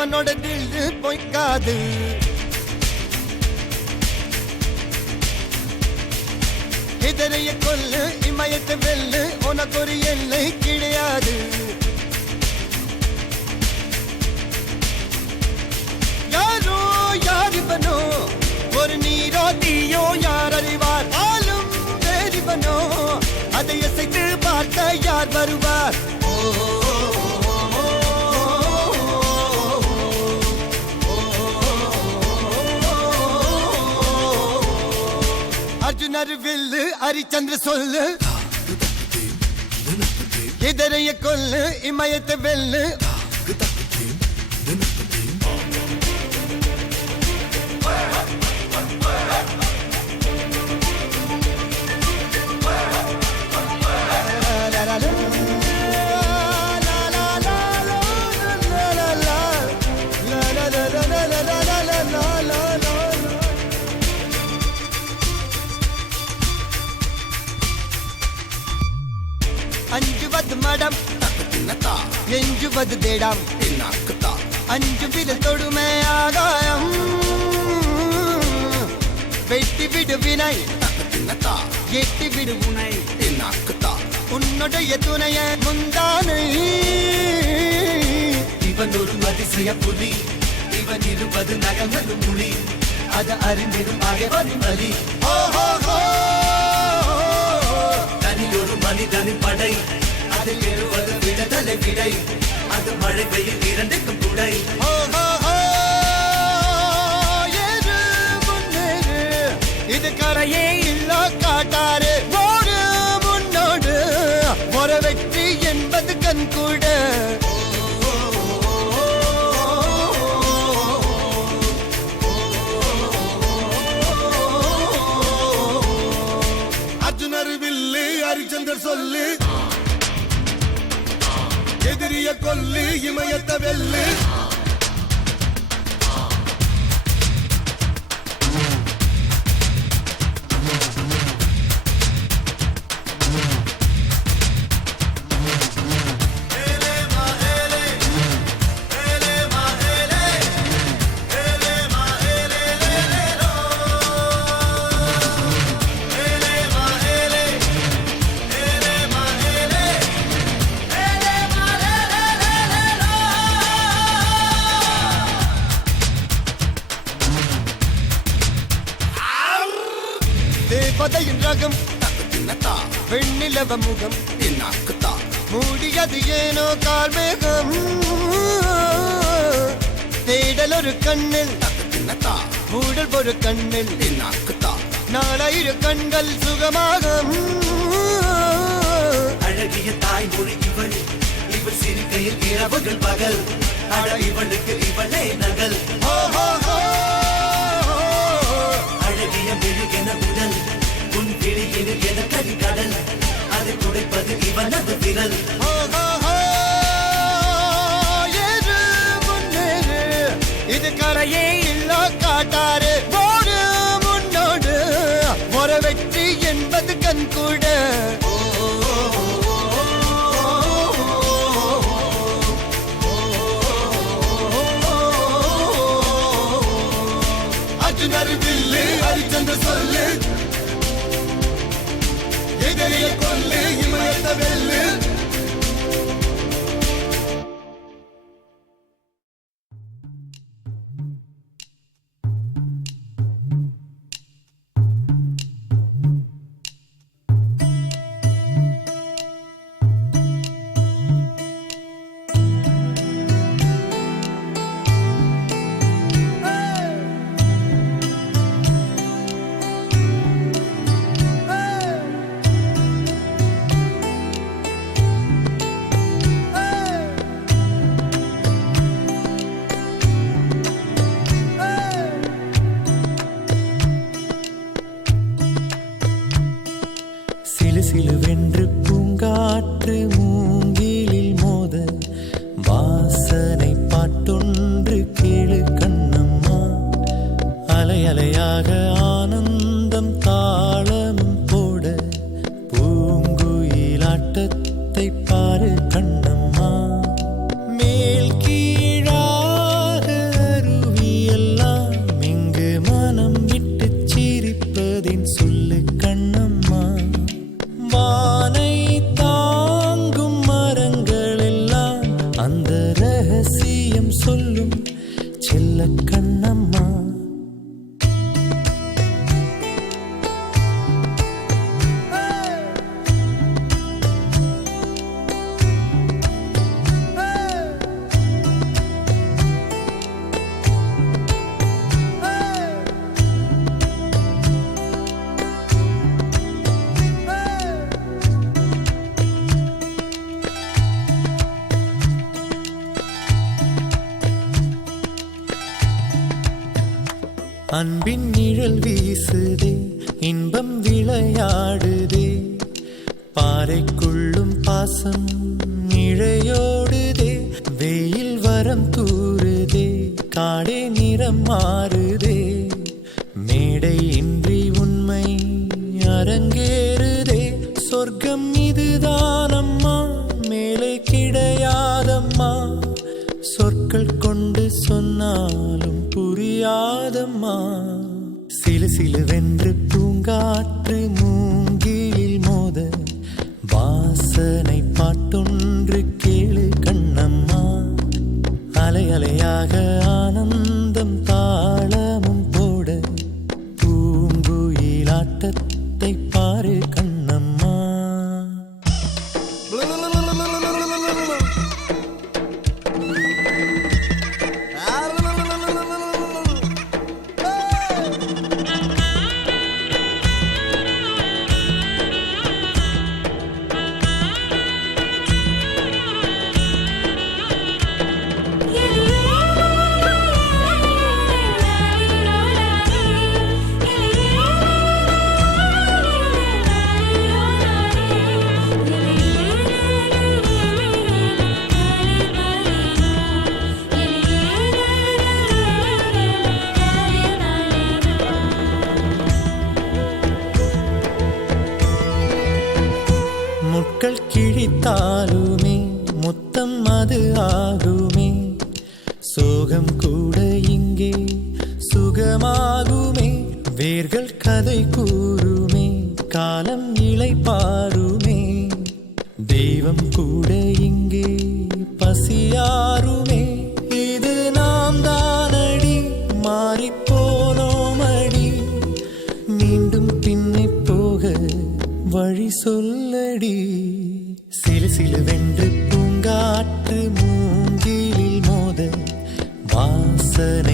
இவனோட தில்லு பொய்க்காது. இதரைய கொல்லு இமயத்தை வெல்லு உனக்கு ஒரு எல்லை கிடையாது. யாரோ யார் இவனோ ஒரு நீரோ தீயோ யார் அறிவார். ஆளும் வேறிவனோ அதை இசைத்து பார்க்க யார் வருவார். அர்ஜுனர் வில்லு ஹரிச்சந்திர சொல்லு இதரைய கொல்லு இமயத்தை வெல்லு. அஞ்சுவது மடம் எஞ்சுவது தேடம். அஞ்சு விரல் தொடுமை ஆகாயம் வெட்டி விடு வினை எட்டி விடு உனை. உன்னுடைய துணைய முந்தானை இவன் ஒரு அதிசய புலி. இவன் இருபது நகங்களும் மொழி. அது அறிந்திடும் ஆகவரின் வலி. தனியொரு மனிதனின் படை. அதில் எழுவது விடுதலை விடை. அது மழை பெய்யும் இரண்டுக்கும் துடை. இது கரையே இல்ல காட்டாரு ஓடு முன்னோடு ஒரு வெற்றி என்பது கண் கூட. அர்ஜுனர் வில்லு ஹரிச்சந்தர் சொல்லு எதிரிய கொல்லு இமயத்தை வெல்லு. தேவதையின் ரகம் வெண்ணிலவ முகம் மூடியது ஏனோ கார்மேகம். தேடல் ஒரு கண்ணில் மூடல் ஒரு கண்ணில் நாளையிரு கண்கள் சுகமாகும். அழகிய தாய்மொழி இவள். இவள் சிரிக்கையில் இரவுகள் பகல். அழ இவளுக்கு இவளே நகல். அழகிய மெழுகென உடல். உன் விழியினில் என கரிகடல். அதை துடைப்பது இவனது விரல். இது கரையே இல்ல காட்டாரு ஓடு முன்னோடு ஒரு வெற்றி என்பது கண் கூட. அர்ஜுனர் வில்லு ஹரிச்சந்திர சொல்லு எதிரிய கொல்லு இமயத்தை வெல்லு. சிலுவென்று பூங்காற்று மூங்கிலில் மோத வாசனை பாட்டொன்று கேளு கண்ணம்மா. அலை அலையாக ஆனந்தம் தாளமும் போட பூங்குயிலாட்டத்தை பாரு கண்ணம்மா. மேல் கீழாக அன்பின் நிழல் வீசுதே, இன்பம் விளையாடுதே, பாறைக்குள்ளும் பாசம் இழையோடுதே, வெயில் வரம் தூறுதே, காடே நிறம் மாறுதே, மேடை இன்றி உண்மை அரங்கேறுதே, சொர்க்கம் இதுதான் அம்மா, மேலே கிடையாதம்மா, சொற்கள் கொண்டு சொன்னாலும் புரியாதம்மா. சிலு சிலுவென்று பூங்காற்று மூங்கிலில் மோத, வாசனை பாட்டொன்று கேளு கண்ணம்மா, அலை அலையாக ஆனந்தம் தாளமும் போட, பூங்குயிலாட்டத்தை பாரு கண்ணம்மா. முட்கள் கிழித்தாலுமே முத்தம் அது ஆகுமே, சோகம் கூட இங்கே சுகமாகுமே, வேர்கள் கதை கூறுமே, காலம் இலை பாருமே, தெய்வம் கூட இங்கே பசியாருமே, இது நாம் தானடி மாறிப்போனோமடி, மீண்டும் பின்னே போக வழி சொல்லடி. சிலு சிலுவென்று பூங்காற்று மூங்கிலில் மோத, வாசனை